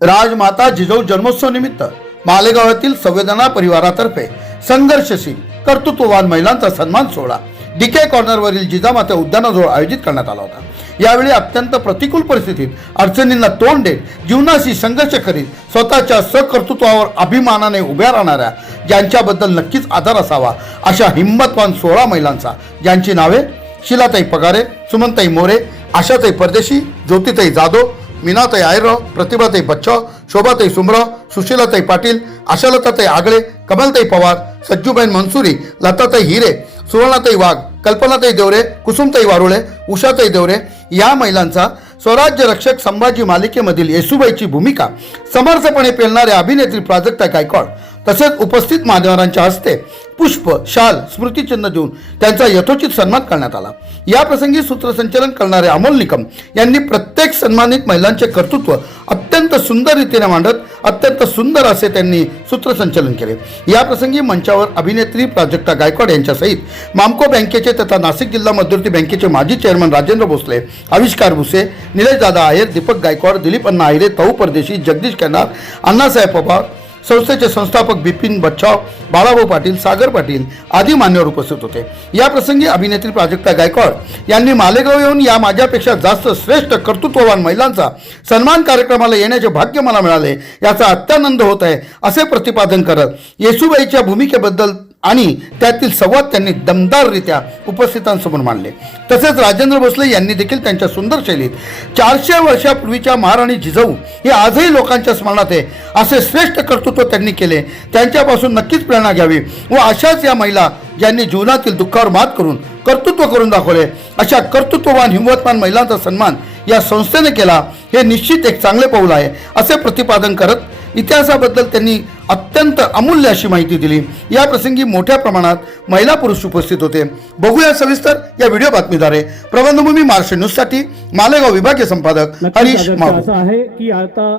राजमाता जिजाऊ जन्मोत्सव निमित्त मालेगावातील संवेदना परिवारातर्फे संघर्षशील कर्तृत्ववान महिलांचा सन्मान सोहळा डीके कॉर्नरवरील जिजामाता उद्यानाजवळ आयोजित करण्यात आला होता. यावेळी अत्यंत प्रतिकूल परिस्थितीत अडचणींना तोंड देत जीवनाशी संघर्ष करीत स्वतःच्या सकर्तृत्वावर अभिमानाने उभ्या राहणाऱ्या ज्यांच्याबद्दल नक्कीच आदर असावा अशा हिंमतवान सोळा महिलांचा ज्यांची नावे? शिलाताई पगारे सुमनताई मोरे आशाताई परदेशी ज्योतिताई जाधव मीनाताई आयरराव प्रतिभाताई बच्चा शोभाताई सुमराव सुशीलाताई पाटील आशालताताई आगळे कमलताई पवार सज्जूबाई मनसुरी लताताई हिरे सुवर्णाताई वाघ कल्पनाताई देवरे कुसुमताई वारुळे उषाताई देवरे या महिलांचा स्वराज्य रक्षक संभाजी मालिकेमधील येसुबाईची भूमिका समर्थपणे पेलणाऱ्या अभिनेत्री प्राजक्ता गायकवाड तसेच उपस्थित मान्यवरांच्या हस्ते पुष्प शाल स्मृतिचिन्ह देऊन त्यांचा यथोचित सन्मान करण्यात आला. या प्रसंगी सूत्रसंचलन करणारे अमोल निकम यांनी प्रत्येक सन्मानित महिलांचे कर्तृत्व अत्यंत सुंदर रीतीने मांडत अत्यंत सुंदर असे त्यांनी सूत्रसंचलन केले. या प्रसंगी मंचावर अभिनेत्री प्राजक्ता गायकवाड यांच्यासहित मामको बँकेचे तथा नाशिक जिल्हा मध्यवर्ती बँकेचे माजी चेअरमन राजेंद्र भोसले आविष्कार भुसे निलेश दादा आयर दीपक गायकवाड दिलीप अण्णा आहिरे तहू परदेशी जगदीश कन्नार अण्णासाहेब पवार संस्थेचे संस्थापक बिपिन बच्चाव बाळाभाऊ पाटील सागर पाटील आदी मान्यवर उपस्थित होते. या प्रसंगी अभिनेत्री प्राजक्ता गायकवाड यांनी मालेगाव येऊन या माझ्यापेक्षा जास्त श्रेष्ठ कर्तृत्ववान महिलांचा सन्मान कार्यक्रमाला येण्याचे भाग्य मला मिळाले याचा अत्यानंद होत आहे असे प्रतिपादन करत येसुबाईच्या भूमिकेबद्दल आणि त्यातील संवाद त्यांनी दमदाररित्या उपस्थितांसमोर मांडले. तसेच राजेंद्र भोसले यांनी देखील त्यांच्या सुंदर शैलीत चारशे वर्षापूर्वीच्या महाराणी जिजाऊ हे आजही लोकांच्या स्मरणात आहे. असे श्रेष्ठ कर्तृत्व त्यांनी केले. त्यांच्यापासून नक्कीच प्रेरणा घ्यावी व अशाच या महिला ज्यांनी जीवनातील दुःखावर मात करून कर्तृत्व करून दाखवले अशा कर्तृत्ववान हिंमतवान महिलांचा सन्मान या संस्थेने केला हे निश्चित एक चांगले पाऊल आहे असे प्रतिपादन करत इतिहासाबद्दल त्यांनी अत्यंत अमूल्य अशी माहिती दिली. या प्रसंगी मोठ्या प्रमाणात महिला पुरुष उपस्थित होते. बघूया सविस्तर या व्हिडिओ बातमीद्वारे. प्रबंधभूमी महाराष्ट्र न्यूजसाठी मालेगाव विभागीय संपादक हरीश असं आहे की आता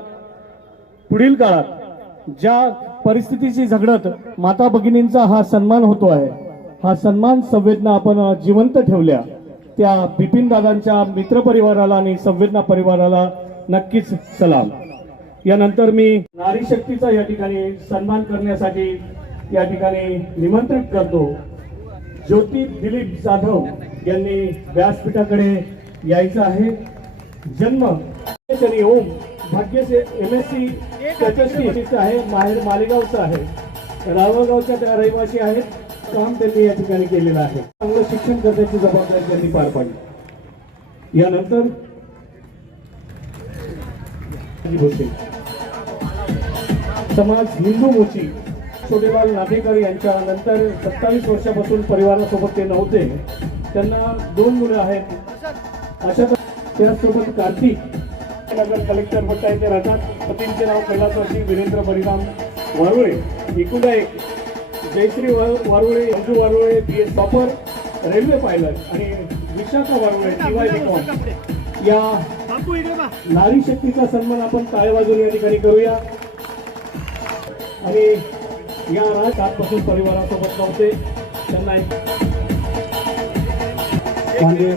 पुढील काळात ज्या परिस्थितीशी झगडत माता भगिनींचा हा सन्मान होतो आहे हा सन्मान संवेदना आपण जिवंत ठेवल्या त्या बिपिन दादांच्या मित्रपरिवाराला आणि संवेदना परिवाराला नक्कीच सलाम. यानंतर मी नारी शक्तीचा या ठिकाणी सन्मान करण्यासाठी या ठिकाणी निमंत्रित करतो. ज्योती दिलीप जाधव यांनी व्यासपीठाकडे यायचं आहे. जन्म आणि ओम भाग्यसे एम एस सी आहे. माहेर मालेगावचं आहे. रावळगावच्या त्या रहिवासी आहेत. काम त्यांनी या ठिकाणी केलेलं आहे. चांगलं शिक्षण करण्याची जबाबदारी त्यांनी पार पाडली. यानंतर भोसले. समाज हिंदू मोची छोटेलाल नाटेकर यांच्या नंतर सत्तावीस वर्षापासून परिवारासोबत ते नव्हते. त्यांना दोन मुलं आहेत. अशा त्याचसोबत कार्तिक नगर कलेक्टर पट्टा येथे राहतात पतींचे नाव कैलास वर्षी वीरेंद्र परिणाम वारुळे. एकूणा एक. Jayashree Warule Anju Warule B S topper railway pilot आणि Vishakha Warule T Y B या नारी शक्तीचा सन्मान आपण टाळ्या वाजवून या ठिकाणी करूया. आणि या राज आजपासून परिवारासोबत नव्हते. त्यांना एक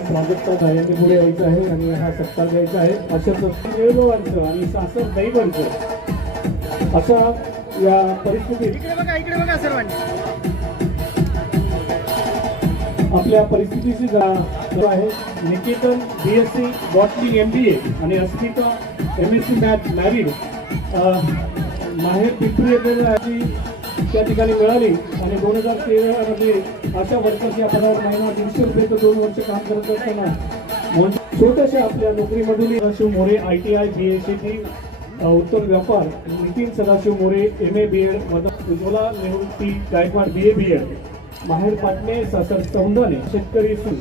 प्राजक्ता यांनी पुढे यायचं आहे आणि हा सत्कार द्यायचा आहे. अशाच निळगवांचं आणि सासर दैवांचं अशा या परिस्थितीत आपल्या परिस्थितीची जरा आहे. Niketan B S C botany M B A आणि Asmita M S C math married माहेर पिंपरी येथील त्या ठिकाणी मिळाली आणि दोन हजार तेरामध्ये अशा वर्षात या पदावर महिना दीडशे रुपये तर दोन वर्ष काम करत असताना म्हणजे छोट्याशा आपल्या नोकरीमधून Sadashiv More I T I B S C T व्यापार Nitin Sadashiv More M A B Ed Ujjwala Nehru T Gaikwad B A B Ed माहेर पाटणे सासर चौंदाने शेतकरी सू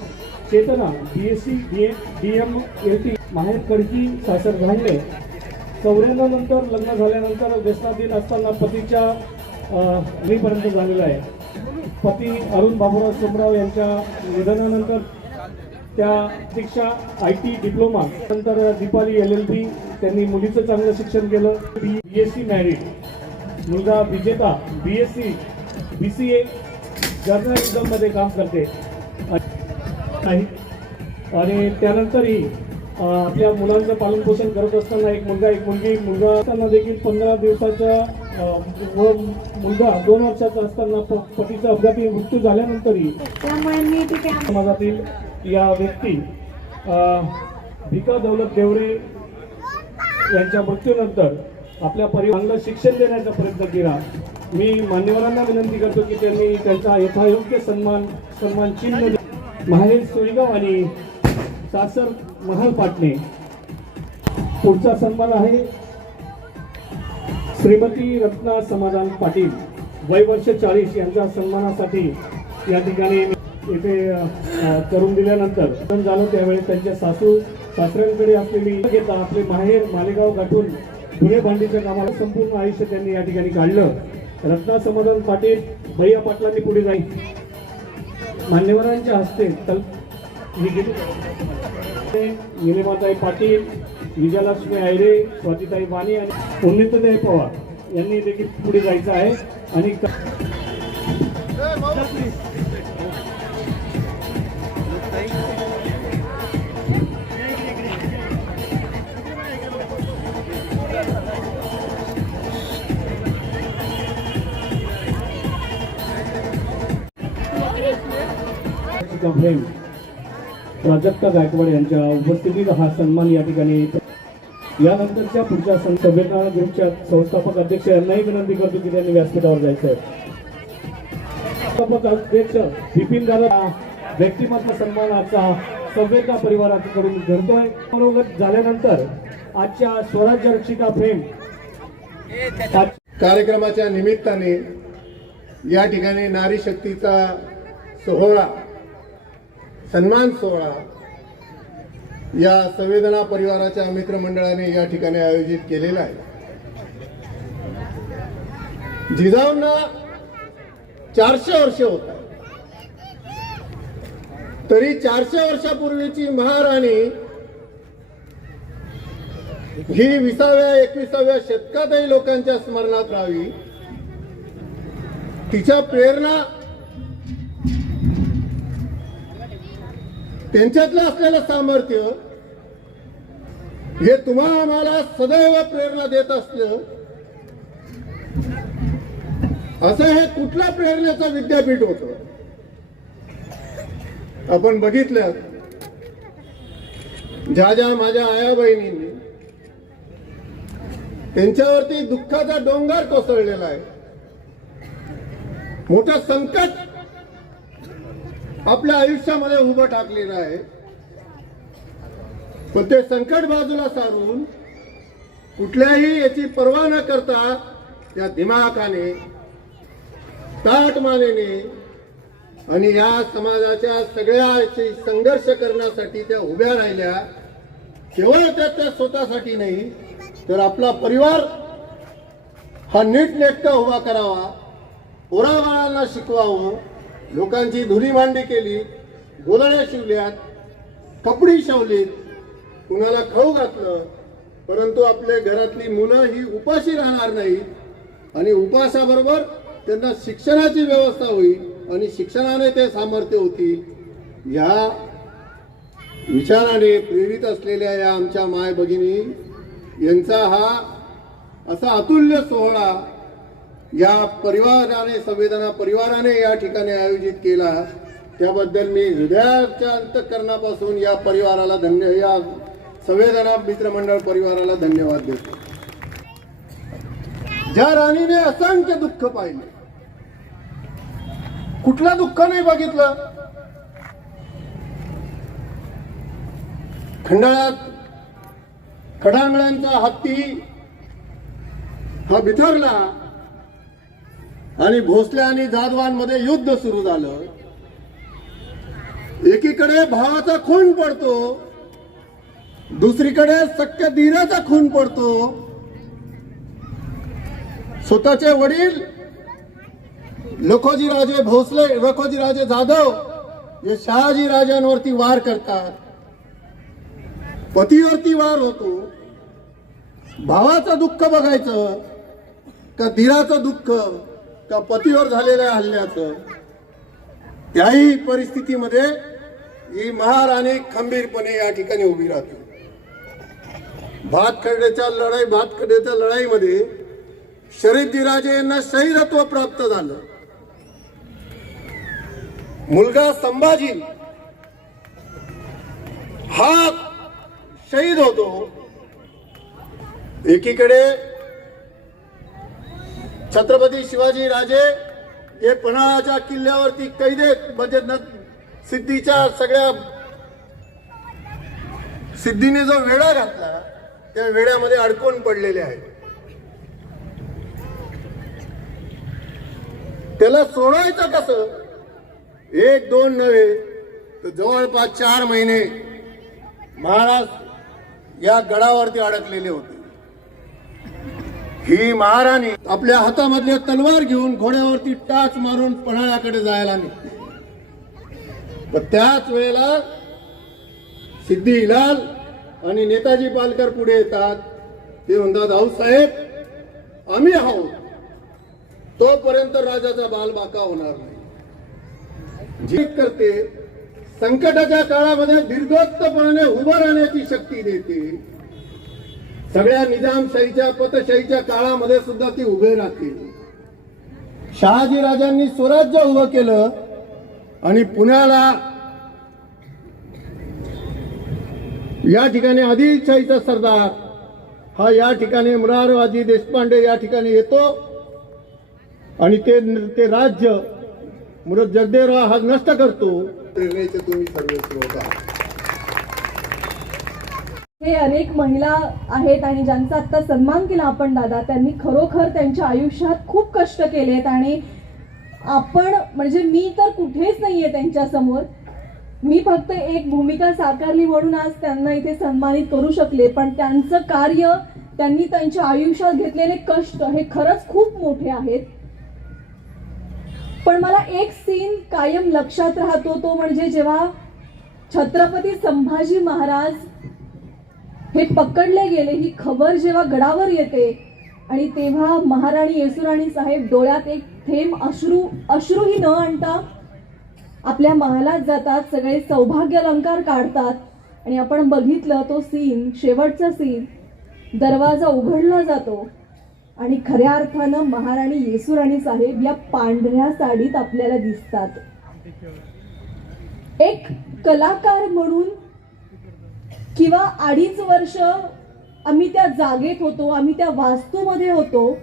Chetana B S C B M D M L T माहेर कडकी सासर घाणले चौऱ्याण्णवनंतर लग्न झाल्यानंतर व्यसनाधीन असताना पतीच्या पर्यंत झालेला आहे. पती अरुण बाबूराव सोमराव यांच्या निधनानंतर त्या शिक्षा आय टी डिप्लोमा नंतर दीपाली एल एल बी त्यांनी मुलीचं चांगलं शिक्षण केलं. B B S C married मुलगा Vijeta B S C B C A जर्नलिझममध्ये काम करते. आणि त्यानंतरही आपल्या मुलांचं पालन पोषण करत असताना एक मुलगा एक मुलगी मुलगा असताना देखील पंधरा दिवसाचा मुलगा दोन वर्षाचा असताना पतीचा अपघाती मृत्यू झाल्यानंतरही समाजातील या व्यक्ती भिका दौलत देवरे यांच्या मृत्यूनंतर आपल्या परिवाराला शिक्षण देण्याचा प्रयत्न केला. मी मान्यवरांना विनंती करतो की त्यांनी त्यांचा यथायोग्य सन्मान सन्मान चिन्ह माहेर सोयगाव आणि सासर महाल पाटणे. पुढचा सन्मान आहे श्रीमती रत्ना समाधान पाटील. वय वर्ष चाळीस यांच्या सन्मानासाठी या ठिकाणी येथे करून दिल्यानंतर झालं. त्यावेळेस त्यांच्या सासू सासऱ्यांकडे असलेली घेता आपले माहेर मालेगाव गाठून धुणे भांडीच्या कामाला संपूर्ण आयुष्य त्यांनी या ठिकाणी काढलं. रत्ना समाधान पाटील भैया पाटलांनी पुढे जाईल. मान्यवरांच्या हस्ते तल ही निलिमाताई पाटील विजयलक्ष्मी आयरे स्वातीताई वाणी आणि पुण्यताई पवार यांनी देखील पुढे जायचं आहे. आणि का- प्राजक्ता गायकवाड यांच्या उपस्थितीत हा सन्मान या ठिकाणी यानंतरच्या पुढच्या सं- संवेदना ग्रुपच्या संस्थापक अध्यक्ष यांनाही विनंती करतो की त्यांनी व्यासपीठावर जायचं आहे संस्थापक अध्यक्ष बिपिन दादा व्यक्तिमत्व सन्मानाचा संवेदना परिवाराकडून घडतोय मनोगत झाल्यानंतर आजच्या स्वराज्य रक्षिका फ्रेम कार्यक्रमाच्या निमित्ताने या ठिकाणी नारी शक्तीचा सोहळा सन्मान सोहळा या संवेदना परिवाराच्या मित्रमंडळाने या ठिकाणी आयोजित केलेला आहे. जिजाऊंना चारशे वर्ष होत तरी चारशे वर्षापूर्वीची महाराणी ही विसाव्या एकविसाव्या शतकातही लोकांच्या स्मरणात राहावी. तिच्या प्रेरणा त्यांच्यातलं असलेलं सामर्थ्य हे तुम्हा आम्हाला सदैव प्रेरणा देत असलं असं हे कुठल्या प्रेरणेचं विद्यापीठ होत? आपण बघितलं ज्या ज्या माझ्या आया बहिणींनी त्यांच्यावरती दुःखाचा डोंगर कोसळलेला आहे. मोठं संकट आपल्या आयुष्यामध्ये उभं टाकलेलं आहे. पण ते संकट बाजूला सारून कुठल्याही याची पर्वा न करता त्या दिमाखाने ताटमानेने आणि या समाजाच्या सगळ्याशी संघर्ष करण्यासाठी त्या उभ्या राहिल्या. केवळ त्या त्या स्वतःसाठी नाही तर आपला परिवार हा नीटनेटका उभा करावा पोराबाळांना शिकवावं लोकांची धुरी भांडी केली गोदड्या शिवल्यात कपडी शिवलीत कुणाला खाऊ घातलं परंतु आपल्या घरातली मुलं ही उपाशी राहणार नाहीत आणि उपासाबरोबर त्यांना शिक्षणाची व्यवस्था होईल आणि शिक्षणाने ते सामर्थ्य होतील. ह्या विचाराने प्रेरित असलेल्या या आमच्या माय भगिनी यांचा हा असा अतुल्य सोहळा या परिवाराने संवेदना परिवाराने या ठिकाणी आयोजित केला. त्याबद्दल मी हृदयाच्या अंतकरणापासून या परिवाराला धन्य या संवेदना मित्रमंडळ परिवाराला धन्यवाद देतो. ज्या राणीने असंख्य दुःख पाहिले कुठलं दुःख नाही बघितलं? खंडाळ्यात खडांगळ्यांचा हत्ती हा बिथरला. आणि भोसले आणि जाधवांमध्ये युद्ध सुरू झालं. एकीकडे भावाचा खून पडतो दुसरीकडे सख्य धीराचा खून पडतो. स्वतःचे वडील लखोजी राजे भोसले लखोजी राजे जाधव हे शहाजी राजांवरती वार करतात. पतीवरती वार होतो. भावाचं दुःख बघायचं का धीराचं दुःख? का पतीवर झालेल्या हल्ल्याचं त्याही परिस्थितीमध्ये ही महाराणी खंबीरपणे या ठिकाणी उभी राहते. भातखंडेच्या लढाई भातखंडेच्या लढाईमध्ये शरीफजी यांना शहीदत्व प्राप्त झालं. मुलगा संभाजी हा शहीद होतो. एकीकडे छत्रपती शिवाजी राजे हे पन्हाळाच्या किल्ल्यावरती कैदेत म्हणजे न सिद्धीच्या सगळ्या सिद्धीने जो वेढा घातला त्या वेड्यामध्ये अडकून पडलेले आहेत. त्याला सोडवायचं कसं? एक दोन नव्हे तर जवळपास चार महिने महाराज या गडावरती अडकलेले होते. ही महाराणी आपल्या हातामधले तलवार घेऊन घोड्यावरती टाच मारून पन्हाळ्याकडे जायला निघते त्याच वेळेला सिद्धी हिलाल आणि नेताजी पालकर पुढे येतात. ते म्हणतात आऊसाहेब आम्ही आहोत. तोपर्यंत राजाचा बालबाका होणार नाही. जी करते संकटाच्या काळामध्ये दीर्घोत्तपणाने उभं राहण्याची शक्ती देते. सगळ्या निजामशाहीच्या पतशाहीच्या काळामध्ये सुद्धा ती उभे राहते शहाजी राजांनी स्वराज्य उभं केलं आणि पुण्याला या ठिकाणी आदिलशाहीचा सरदार हा या ठिकाणी मुरारवाजी देशपांडे या ठिकाणी येतो आणि ते ते राज्य मुरत जगदेव हा नष्ट करतो. तुम्ही सर्व स्रोत हे अनेक महिला आहेत आणि ज्यांचा आता सन्मान केला आपण दादा त्यांनी खरोखर त्यांच्या आयुष्यात खूप कष्ट केलेत आणि आपण म्हणजे मी तर कुठेच नाहीये त्यांच्यासमोर मी फक्त एक भूमिका साकारली म्हणून आज त्यांना इथे सन्मानित करू शकले पण त्यांचं कार्य त्यांनी त्यांच्या आयुष्यात घेतलेले कष्ट हे खरंच खूप मोठे आहेत. पण मला एक सीन कायम लक्षात राहतो तो म्हणजे जेव्हा छत्रपती संभाजी महाराज हे पकडले गेले ही खबर जेव्हा गडावर येते आणि तेव्हा महाराणी येसुराणी साहेब डोळ्यात एक थेंब अश्रू अश्रूही न आणता आपल्या महालात जातात सगळे सौभाग्य अलंकार काढतात. आणि आपण बघितलं तो सीन शेवटचा सीन दरवाजा उघडला जातो आणि खऱ्या अर्थानं महाराणी येसुराणी साहेब या पांढऱ्या साडीत आपल्याला दिसतात. एक कलाकार म्हणून किंवा अडीच वर्ष आम्ही त्या जागेत होतो आम्ही त्या वास्तूमध्ये होतो.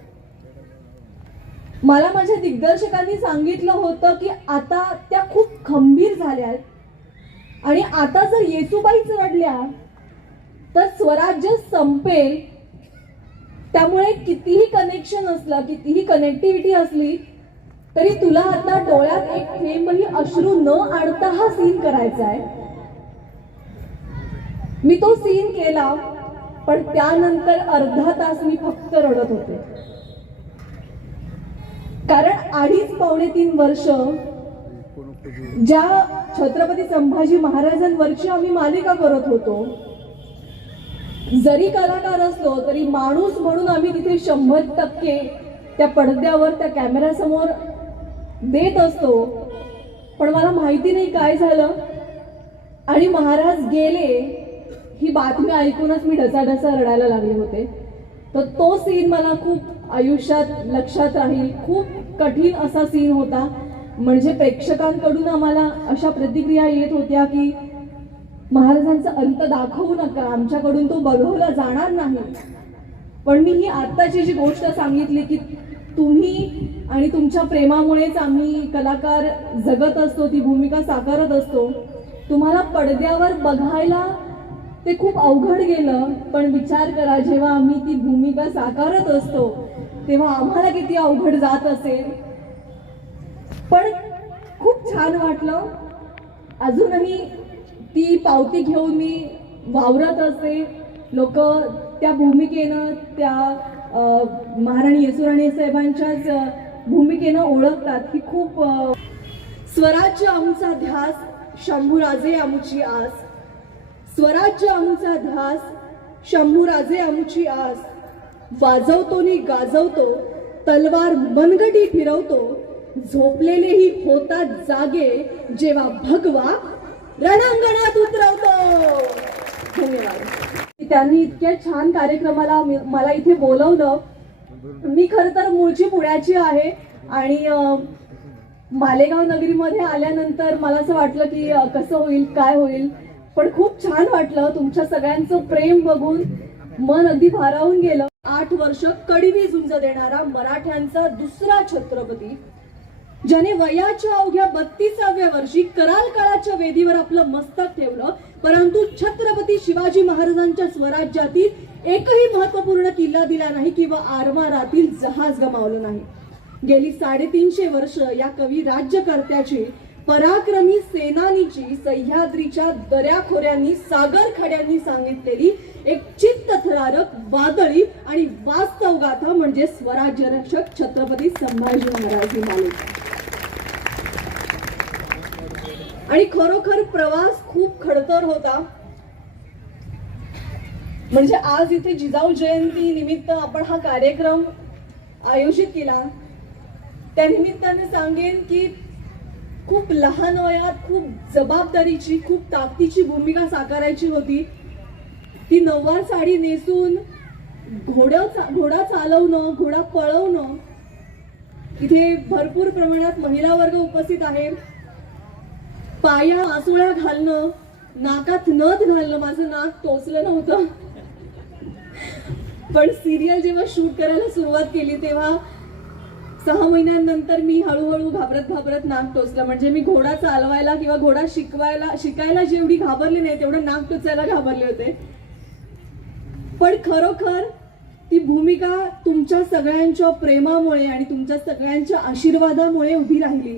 मला माझ्या दिग्दर्शकांनी सांगितलं होतं की आता त्या खूप खंबीर झाल्या आहेत. आणि आता जर येसुबाईच रडल्या तर स्वराज्य संपेल. त्यामुळे कितीही कनेक्शन असलं कितीही कनेक्टिव्हिटी असली तरी तुला आता डोळ्यात एक थेंबही अश्रू न आणता हा सीन करायचा आहे. मी तो सीन केला पण त्यानंतर अर्धा तास मी फक्त रडत होते. कारण अडीच पावणे तीन वर्ष ज्या छत्रपती संभाजी महाराजांवरची आम्ही मालिका करत होतो जरी कलाकार असलो तरी माणूस म्हणून आम्ही तिथे शंभर टक्के त्या पडद्यावर त्या कॅमेऱ्यासमोर देत असतो. पण मला माहिती नाही काय झालं. आणि महाराज गेले ही बातमी ऐकूनच मी ढसाढसा रडायला लागले होते. तर तो सीन मला खूप आयुष्यात लक्षात राहील. खूप कठीण असा सीन होता. म्हणजे प्रेक्षकांकडून आम्हाला अशा प्रतिक्रिया येत होत्या की महाराजांचा अंत दाखवू नका. आमच्याकडून तो बघवला जाणार नाही. पण मी ही आत्ताची जी गोष्ट सांगितली की तुम्ही आणि तुमच्या प्रेमामुळेच आम्ही कलाकार जगत असतो ती भूमिका साकारत असतो तुम्हाला पडद्यावर बघायला ते खूप अवघड गेलं पण विचार करा जेव्हा आम्ही ती भूमिका साकारत असतो तेव्हा आम्हाला किती अवघड जात असेल. पण खूप छान वाटलं. अजूनही ती पावती घेऊन मी वावरत असे. लोक त्या भूमिकेनं त्या महाराणी येसुराणी साहेबांच्याच भूमिकेनं ओळखतात. ही खूप स्वराज्य आमचा ध्यास शंभूराजे आमची आस. स्वराज्य आमचा ध्यास शंभूराजे आमची आस. वाजवतो नि गाजवतो तलवार मनगटी फिरवतो झोपलेलेही होतात जागे जेव्हा भगवा रणांगणात उतरवतो. धन्यवाद. त्यांनी इतक्या छान कार्यक्रमाला मला इथे बोलवलं. मी खरं तर मूळची पुण्याची आहे आणि मालेगाव नगरीमध्ये आल्यानंतर मला असं वाटलं की कसं होईल काय होईल पण खूप छान वाटलं तुमच्या सगळ्यांचं प्रेम बघून. मन अगदी भारावून गेलं. आठ वर्ष कडवी झुंज देणारा मराठ्यांचा दुसरा छत्रपती. ज्याने वयाच्या अवघ्या बत्तीसाव्या वर्षी कराल काळाच्या वेदीवर आपलं मस्तक ठेवलं. परंतु छत्रपती शिवाजी महाराजांच्या स्वराज्यातील एकही महत्त्वपूर्ण किल्ला दिला नाही किंवा आरमारातील जहाज गमावलं नाही. गेली साडेतीनशे वर्ष या कवी राज्यकर्त्याची पराक्रमी सेनानीची सह्याद्रीच्या दऱ्याखोऱ्यांनी सागर खड्यांनी सांगितलेली एक चित्तथरारक वादळी आणि वास्तव गाथा म्हणजे स्वराज्य रक्षक छत्रपती संभाजी महाराज ही मालिका आणि खरोखर प्रवास खूप खडतर होता. म्हणजे आज इथे जिजाऊ जयंती निमित्त आपण हा कार्यक्रम आयोजित केला. त्या निमित्ताने सांगेन की खूप लहान वयात खूप जबाबदारीची खूप ताकदीची भूमिका साकारायची होती. ती नववार साडी नेसून घोडं घोडा चालवणं घोडा पळवणं इथे भरपूर प्रमाणात महिला वर्ग उपस्थित आहे. पाया आसुळ्या घालणं नाकात नथ घालणं माझं नाक टोचलं नव्हतं. पण सिरियल जेव्हा शूट करायला सुरुवात केली तेव्हा सहा महिन्यांनंतर मी हळूहळू घाबरत घाबरत नाक टोचलं. म्हणजे मी घोडा चालवायला किंवा घोडा शिकवायला शिकायला जेवढी घाबरली नाही तेवढं नाक टोचायला घाबरले होते. पण खरोखर ती भूमिका तुमच्या सगळ्यांच्या प्रेमामुळे आणि तुमच्या सगळ्यांच्या आशीर्वादामुळे उभी राहिली.